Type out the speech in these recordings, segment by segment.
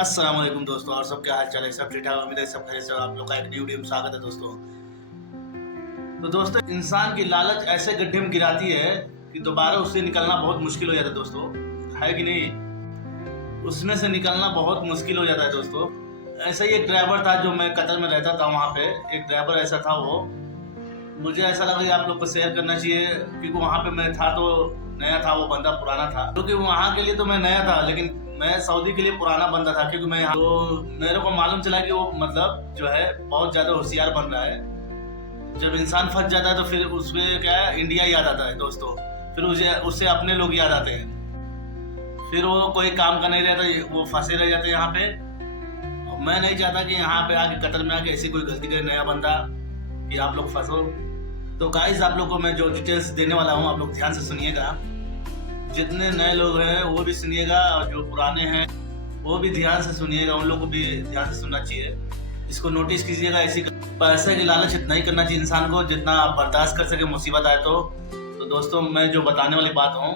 अस्सलाम वालेकुम दोस्तों, और सब क्या हाल चाल है। सब ठीक ठाक, उम्मीद है सब खैरियत से। आप लोग का एक न्यू वीडियो में स्वागत है दोस्तों। तो दोस्तों, इंसान की लालच ऐसे गड्ढे में गिराती है कि दोबारा उससे निकलना बहुत मुश्किल हो जाता है दोस्तों, है कि नहीं। उसमें से निकलना बहुत मुश्किल हो जाता है दोस्तों। ऐसा ही एक ड्राइवर था जो मैं कतर में रहता था, वहाँ पे एक ड्राइवर ऐसा था। वो मुझे ऐसा लगा कि आप लोग को शेयर करना चाहिए, क्योंकि वहाँ पे मैं था तो नया था, वो बंदा पुराना था। क्योंकि वहाँ के लिए तो मैं नया था, लेकिन मैं सऊदी के लिए पुराना बंदा था। क्योंकि मैं तो मेरे को मालूम चला कि वो मतलब जो है बहुत ज्यादा होशियार बन रहा है। जब इंसान फंस जाता है तो फिर उसमें क्या है, इंडिया याद आता है दोस्तों। फिर उससे अपने लोग याद आते हैं। फिर वो कोई काम का नहीं रहता, वो फंसे रह जाते हैं यहाँ पे। मैं नहीं चाहता कि यहाँ पे आके कतर में आके ऐसी कोई गलती करे नया बंदा कि आप लोग फंसो। तो गाइस, आप लोग को मैं जो डिटेल्स देने वाला हूँ, आप लोग ध्यान से सुनिएगा। जितने नए लोग हैं वो भी सुनिएगा, और जो पुराने हैं वो भी ध्यान से सुनिएगा। उन लोगों को भी ध्यान से सुनना चाहिए। इसको नोटिस कीजिएगा। ऐसी पैसे की लालच इतना ही करना चाहिए इंसान को जितना आप बर्दाश्त कर सके मुसीबत आए तो दोस्तों, मैं जो बताने वाली बात हूँ,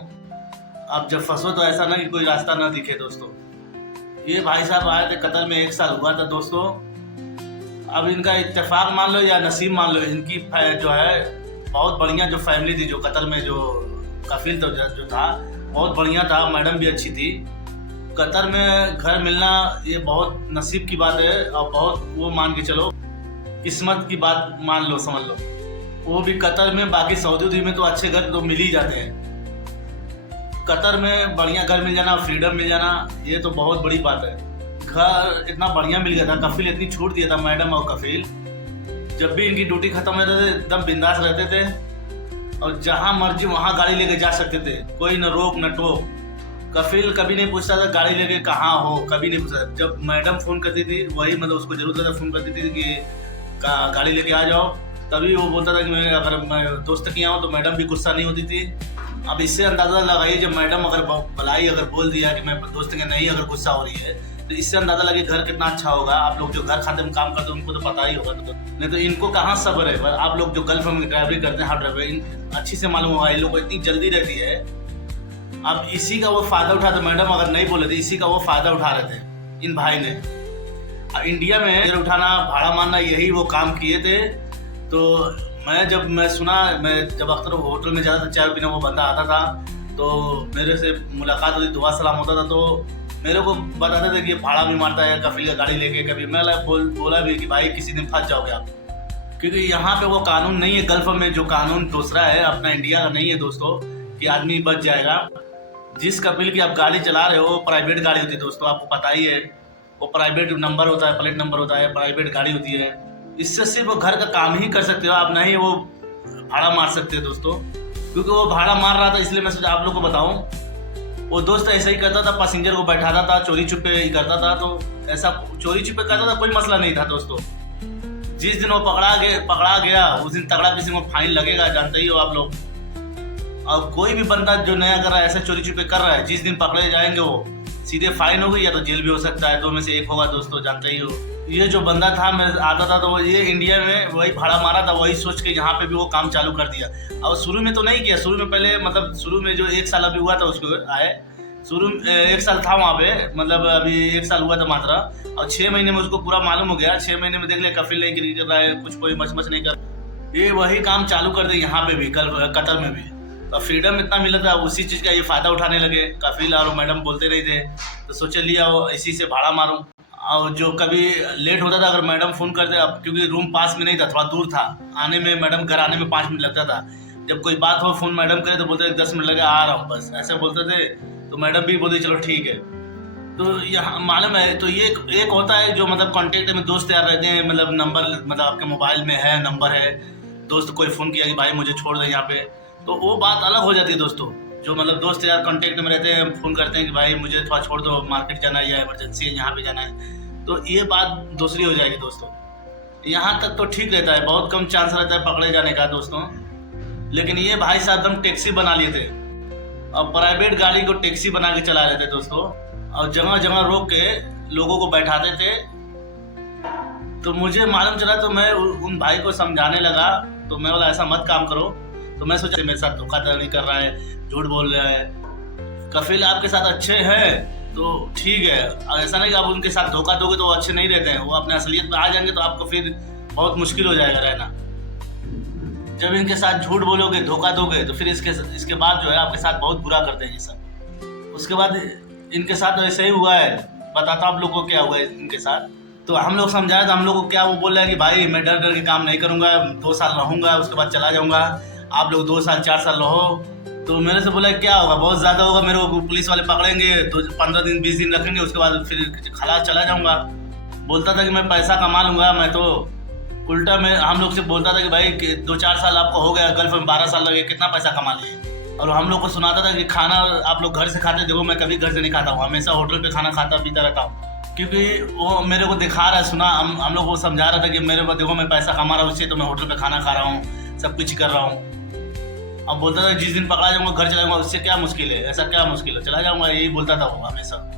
आप जब फंसो तो ऐसा ना कि कोई रास्ता ना दिखे दोस्तों। ये भाई साहब आए थे कतर में, 1 साल हुआ था दोस्तों। अब इनका इत्तेफाक मान लो या नसीब मान लो, इनकी जो है बहुत बढ़िया जो फैमिली थी, जो कतर में जो कफिल तो जो था बहुत बढ़िया था। मैडम भी अच्छी थी। कतर में घर मिलना ये बहुत नसीब की बात है, और बहुत वो मान के चलो किस्मत की बात मान लो, समझ लो। वो भी कतर में। बाकी सऊदी में तो अच्छे घर तो मिल ही जाते हैं। कतर में बढ़िया घर मिल जाना, फ्रीडम मिल जाना, ये तो बहुत बड़ी बात है। घर इतना बढ़िया मिल गया था, कफिल इतनी छूट दिया था मैडम और कफिल। जब भी इनकी ड्यूटी खत्म होते थे एकदम बिंदास रहते थे, और जहाँ मर्जी वहाँ गाड़ी लेके जा सकते थे। कोई न रोक न टोक। कफिल कभी नहीं पूछता था गाड़ी लेके कहाँ हो, कभी नहीं पूछता। जब मैडम फोन करती थी, वही मतलब उसको जरूरत था, फोन करती थी कि गाड़ी लेके आ जाओ, तभी वो बोलता था कि मैं अगर मैं दोस्त की आऊँ, तो मैडम भी गुस्सा नहीं होती थी। अब इससे अंदाजा लगाइए, जब मैडम अगर भलाई अगर बोल दिया कि मैं दोस्त के नहीं अगर गुस्सा हो रही है, तो इससे अंदाजा लगे घर कितना अच्छा होगा। आप लोग जो घर खाते में काम करते हैं उनको तो पता ही होगा। तो नहीं तो इनको कहाँ सब्र है। पर आप लोग जो गल्फ में ड्राइवरी करते हैं, हार्ड ड्राइवर, अच्छी से मालूम होगा इन लोगों को इतनी जल्दी रहती है। अब इसी का वो फायदा उठाते, मैडम अगर नहीं बोले थे, इसी का वो फायदा उठा रहे थे इन भाई ने। इंडिया में उठाना, भाड़ा मारना, यही वो काम किए थे। तो मैं जब अक्सर होटल में जाता था चाय पीने, वो बंदा आता था तो मेरे से मुलाकात होती, दुआ सलाम होता था। तो मेरे को बताते थे कि भाड़ा भी मारता है कफिल का गाड़ी लेके। कभी मैं बोला भी कि भाई किसी दिन फंस जाओगे आप, क्योंकि यहाँ पे वो कानून नहीं है। गल्फ में जो कानून दूसरा है, अपना इंडिया का नहीं है दोस्तों, कि आदमी बच जाएगा। जिस कफिल की आप गाड़ी चला रहे हो, प्राइवेट गाड़ी होती है दोस्तों, आपको पता ही है। वो प्राइवेट नंबर होता है, प्लेट नंबर होता है, प्राइवेट गाड़ी होती है। इससे सिर्फ वो घर का काम ही कर सकते हो आप, नहीं वो भाड़ा मार सकते हो दोस्तों। क्योंकि वो भाड़ा मार रहा था, इसलिए मैं सोचा आप लोग को बताऊं। वो दोस्त ऐसा ही करता था, पैसेंजर को बैठाता था, चोरी छुपे ही करता था। तो ऐसा चोरी छुपे करता था, कोई मसला नहीं था दोस्तों। जिस दिन वो पकड़ा गया उस दिन तगड़ा किसी को फाइन लगेगा, जानते ही हो आप लोग। और कोई भी बंदा जो नया कर रहा है, ऐसा चोरी छुपे कर रहा है, जिस दिन पकड़े जाएंगे वो सीधे फाइन होगी या तो जेल भी हो सकता है। 2 में से 1 होगा दोस्तों, जानते ही हो। ये जो बंदा था, मैं आता था तो वो ये इंडिया में वही भाड़ा मारा था, वही सोच के यहाँ पे भी वो काम चालू कर दिया। और शुरू में तो नहीं किया, शुरू में पहले मतलब शुरू में जो 1 साल अभी हुआ था उसको आए, शुरू 1 साल था वहाँ पे, मतलब अभी 1 साल हुआ था मात्रा। और 6 महीने में उसको पूरा मालूम हो गया। 6 महीने में देख लिया कफिल नहीं कर रहा है, कुछ कोई मच नहीं कर, ये वही काम चालू कर दे यहाँ पे भी, कतर में भी। तो फ्रीडम इतना मिला था, उसी चीज़ का ये फ़ायदा उठाने लगे। कफिल और मैडम बोलते नहीं थे, तो सोचे लिया वो इसी से भाड़ा मारूं। और जो कभी लेट होता था, अगर मैडम फ़ोन कर दे, अब क्योंकि रूम पास में नहीं था, थोड़ा दूर था आने में, मैडम घर आने में 5 मिनट लगता था। जब कोई बात हो, फ़ोन मैडम करे तो बोलते 10 मिनट लगे, आ रहा हूँ बस, ऐसे बोलते थे। तो मैडम भी बोलती चलो ठीक है। तो यहाँ मालूम है, तो ये एक होता है जो मतलब कॉन्टेक्ट में दोस्त यार रहते हैं, मतलब नंबर मतलब आपके मोबाइल में है, नंबर है, दोस्त कोई फ़ोन किया कि भाई मुझे छोड़ दे यहाँ पे, तो वो बात अलग हो जाती है दोस्तों। जो मतलब दोस्त यार कांटेक्ट में रहते हैं, फ़ोन करते हैं कि भाई मुझे थोड़ा छोड़ दो, मार्केट जाना है या इमरजेंसी है, यहाँ पे जाना है, तो ये बात दूसरी हो जाएगी दोस्तों। यहाँ तक तो ठीक रहता है, बहुत कम चांस रहता है पकड़े जाने का दोस्तों। लेकिन ये भाई साहब एकदम टैक्सी बना लिए थे, और प्राइवेट गाड़ी को टैक्सी बना के चला रहे थे दोस्तों, और जगह जगह रोक के लोगों को बैठाते थे। तो मुझे मालूम चला, तो मैं उन भाई को समझाने लगा। तो मैं बोला ऐसा मत काम करो। तो मैं सोचा मेरे साथ धोखाधड़ी कर रहा है, झूठ बोल रहा है। कफिल आपके साथ अच्छे हैं, तो ठीक है। ऐसा नहीं कि आप उनके साथ धोखा दोगे तो वो अच्छे नहीं रहते हैं, वो अपने असलियत में आ जाएंगे तो आपको फिर बहुत मुश्किल हो जाएगा रहना। जब इनके साथ झूठ बोलोगे, धोखा दोगे तो फिर इसके बाद जो है आपके साथ बहुत बुरा करते हैं ये सब। उसके बाद इनके साथ ऐसे ही हुआ है, बताता हूँ आप लोगों को क्या हुआ है इनके साथ। तो हम लोग समझाए तो हम लोग को क्या, वो बोल रहा है कि भाई मैं डर डर के काम नहीं करूँगा, 2 साल रहूँगा उसके बाद चला जाऊँगा, आप लोग 2 साल 4 साल रहो। तो मेरे से बोला क्या होगा, बहुत ज़्यादा होगा, मेरे को पुलिस वाले पकड़ेंगे तो 15 दिन 20 दिन रखेंगे, उसके बाद फिर खलास चला जाऊँगा। बोलता था कि मैं पैसा कमा लूँगा। मैं तो उल्टा में हम लोग से बोलता था कि भाई 2-4 साल आपको हो गया, गर्ल्फ में 12 साल लगे, कितना पैसा कमा लिए। और हम लोग को सुनाता था कि खाना आप लोग घर से खाते, देखो मैं कभी घर से नहीं खाता हूँ, हमेशा होटल पे खाना खाता पीता रहता हूँ। क्योंकि वो मेरे को दिखा रहा है, सुना, हम लोग को समझा रहा था कि मेरे को देखो मैं पैसा कमा रहा हूँ, उससे तो मैं होटल पे खाना खा रहा हूँ, सब कुछ कर रहा हूँ। अब बोलता था जिस दिन पकड़ा जाऊँगा घर चला जाऊँगा, उससे क्या मुश्किल है, ऐसा क्या मुश्किल है, चला जाऊँगा, यही बोलता था वो हमेशा।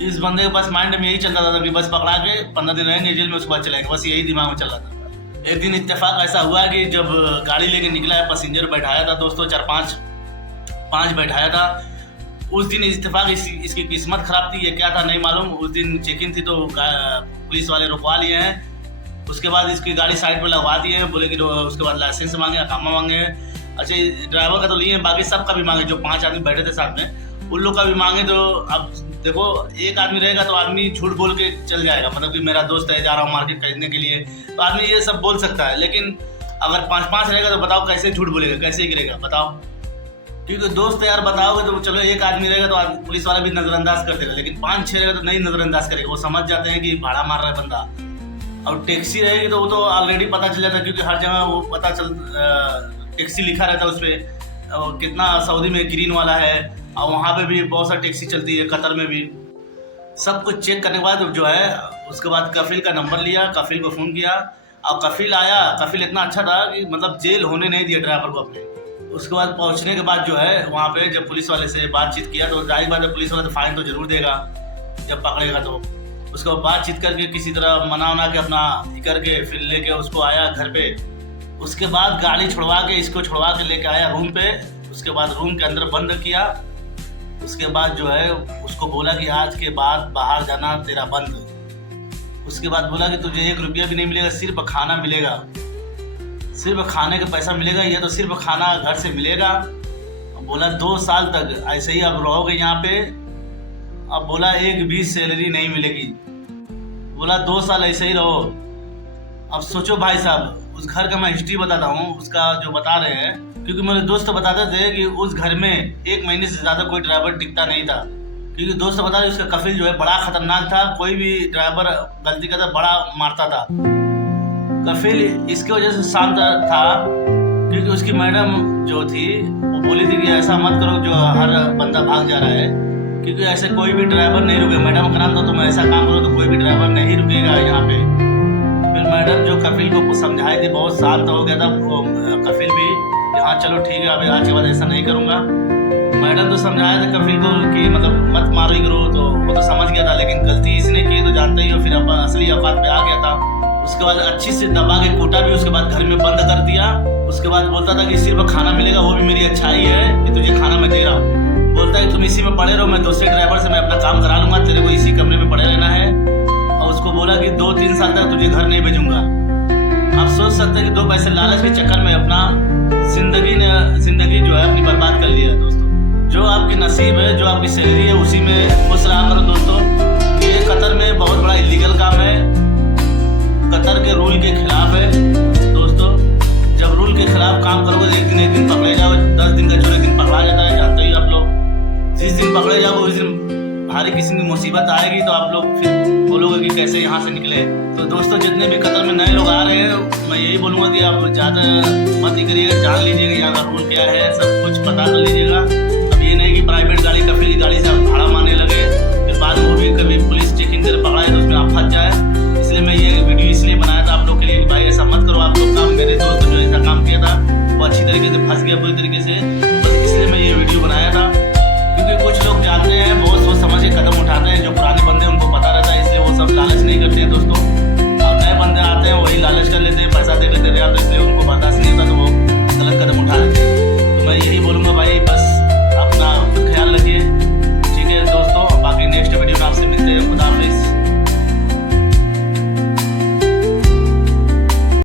इस बंदे के पास माइंड में यही चलता था कि बस पकड़ा के 15 दिन रहेंगे जेल में, उसके बाद चलाएंगे, बस यही दिमाग में चल रहा था। एक दिन इत्तेफाक ऐसा हुआ कि जब गाड़ी लेके निकला है, पैसेंजर बैठाया था दोस्तों, 4-5 बैठाया था। उस दिन इत्तेफाक इसकी किस्मत खराब थी, ये क्या था नहीं मालूम। उस दिन चेकिंग थी तो पुलिस वाले रुकवा लिए हैं। उसके बाद इसकी गाड़ी साइड पे लगवा दी है, बोले कि उसके बाद लाइसेंस मांगे, अकामा मांगे। अच्छा ड्राइवर का तो लिए, बाकी सबका भी मांगे, जो 5 आदमी बैठे थे साथ में उन लोग का भी मांगे। तो अब देखो एक आदमी रहेगा तो आदमी झूठ बोल के चल जाएगा, मतलब कि मेरा दोस्त है, जा रहा हूँ मार्केट खरीदने के लिए, तो आदमी ये सब बोल सकता है। लेकिन अगर 5-5 रहेगा तो बताओ कैसे झूठ बोलेगा, कैसे गिरेगा बताओ। क्योंकि दोस्त यार बताओगे तो चलो, एक आदमी रहेगा तो पुलिस वाला भी नजरअंदाज कर देगा, लेकिन 5-6 रहेगा तो नहीं नजरअंदाज करेगा, वो समझ जाते हैं कि भाड़ा मार रहा है बंदा। और टैक्सी रहेगी तो वो तो ऑलरेडी पता चल जाता है, क्योंकि हर जगह वो पता चल टैक्सी लिखा रहता है उस पर, कितना सऊदी में ग्रीन वाला है, और वहाँ पे भी बहुत सारी टैक्सी चलती है, कतर में भी। सब कुछ चेक करने के बाद जो है उसके बाद कफिल का नंबर लिया, कफिल को फ़ोन किया, और कफिल आया। कफिल इतना अच्छा था कि मतलब जेल होने नहीं दिया ड्राइवर को अपने। उसके बाद पहुंचने के बाद जो है वहाँ पे जब पुलिस वाले से बातचीत किया तो जाहिर बात है पुलिस वाला तो फाइन तो जरूर देगा जब पकड़ेगा। तो उसके बाद बातचीत करके किसी तरह मना के अपना करके फिर लेके उसको आया घर पे। उसके बाद गाड़ी छुड़वा के इसको छुड़वा के लेके आया रूम पे। उसके बाद रूम के अंदर बंद किया। उसके बाद जो है उसको बोला कि आज के बाद बाहर जाना तेरा बंद। उसके बाद बोला कि तुझे 1 रुपया भी नहीं मिलेगा, सिर्फ खाना मिलेगा, सिर्फ खाने का पैसा मिलेगा, ये तो सिर्फ खाना घर से मिलेगा। बोला 2 साल तक ऐसे ही अब रहोगे यहाँ पे। अब बोला 1 भी सैलरी नहीं मिलेगी। बोला 2 साल ऐसे ही रहो। अब सोचो भाई साहब, उस घर का मैं हिस्ट्री बताता हूँ उसका जो बता रहे हैं, क्योंकि मेरे दोस्त बताते थे कि उस घर में 1 महीने से ज़्यादा कोई ड्राइवर टिकता नहीं था। क्योंकि दोस्त बता रहे उसका कफिल जो है बड़ा खतरनाक था, कोई भी ड्राइवर गलती करता बड़ा मारता था। कफिल इसकी वजह से शांत था क्योंकि उसकी मैडम जो थी वो बोली थी कि ऐसा मत करो जो हर बंदा भाग जा रहा है, क्योंकि ऐसे कोई भी ड्राइवर नहीं रुकेगा। मैडम का नाम था, तुम ऐसा काम करो तो कोई भी ड्राइवर नहीं रुकेगा यहाँ पे। फिर मैडम जो कफिल को समझाई थी, बहुत शांत हो गया था कफिल भी, हाँ चलो ठीक है अभी आज के बाद ऐसा नहीं करूँगा। मैडम तो समझाया था कफिल को कि मतलब मत मारो ही करो, तो वो तो समझ गया था, लेकिन गलती इसने की तो जानते ही हो। फिर अब असली औकात पे आ गया था। उसके बाद अच्छी से दबा के कूटा भी, उसके बाद घर में बंद कर दिया। उसके बाद बोलता था कि सिर्फ खाना मिलेगा, वो भी मेरी अच्छाई है कि तुझे खाना मैं दे रहा हूँ। बोलता है तुम इसी में पड़े रहो, मैं दूसरे ड्राइवर से मैं अपना काम करा लूँगा, तेरे को इसी कमरे में पड़े रहना है। और उसको बोला कि 2-3 साल तक तुझे घर नहीं भेजूंगा। आप सोच सकते हैं कि 2 पैसे लालच के चक्कर में अपना जिंदगी जो है अपनी बर्बाद कर लिया। दोस्तों जो आपकी नसीब है, जो आपकी सैलरी है, उसी में खुश रहा करो दोस्तों। ये कतर में बहुत बड़ा इलीगल काम है, कतर के रूल के खिलाफ है दोस्तों। जब रूल के खिलाफ काम करोगे तो एक दिन पकड़े जाओ। 10 दिन का चोर एक दिन पकड़ा जाता है, जानते ही आप लोग। जिस दिन पकड़े जाओगे उस दिन भारी किसी की मुसीबत आएगी तो आप लोग फिर बोलोगे कि कैसे यहाँ से निकले। तो दोस्तों जितने भी कतर में नए लोग आ रहे हैं, मैं यही बोलूँगा कि आप ज़्यादा मत ही करिएगा, जान लीजिएगा यहाँ का रूल क्या है, सब कुछ पता कर लीजिएगा। अब ये नहीं कि प्राइवेट गाड़ी कफिल की गाड़ी से आप भाड़ा माने